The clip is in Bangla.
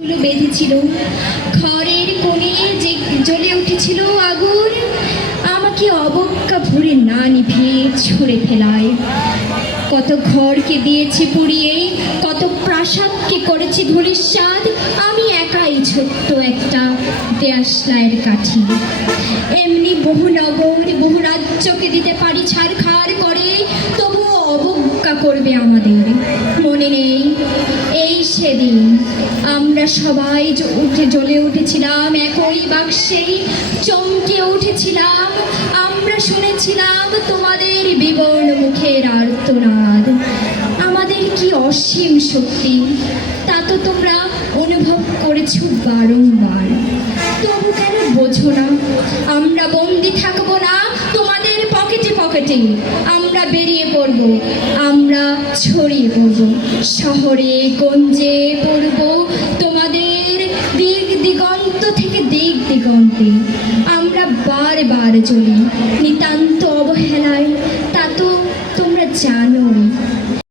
গুলো বেঁধেছিল। ঘরের কোণে যে জ্বলে উঠেছিল আগুন, আমাকে অবজ্ঞা ভরে না নিভিয়ে ছুঁড়ে ফেলায়। কত ঘরকে দিয়েছি পুড়িয়ে, কত প্রাসাদকে করেছি ধূলিসাদ আমি একাই ছোট্ট একটা দেয়াশলাইয়ের কাঠি। এমনি বহু নগর, বহু রাজ্যকে দিতে পারি ছাড়খাড় করে, তবুও অবজ্ঞা করবে আমাদের। সেদিন আমরা সবাই উঠে জ্বলে উঠেছিলাম, একই বাক্সেই চমকে উঠেছিলাম। আমরা শুনেছিলাম তোমাদের বিবর্ণ মুখের আর্তনাদ। আমাদের কি অসীম শক্তি? তা তো তোমরা অনুভব করেছ বারংবার। তবু কেন বোঝো না? আমরা বন্দি থাকব না তোমাদের পকেটে পকেটে। আমরা বেরিয়ে পড়ব। আমরা ছড়িয়ে পড়ব। শহরে, গঞ্জে পড়ব। তোমাদের দিক দিগন্ত থেকে দিক দিগন্তে। আমরা বারবার চলি নিতান্ত অবহেলায়।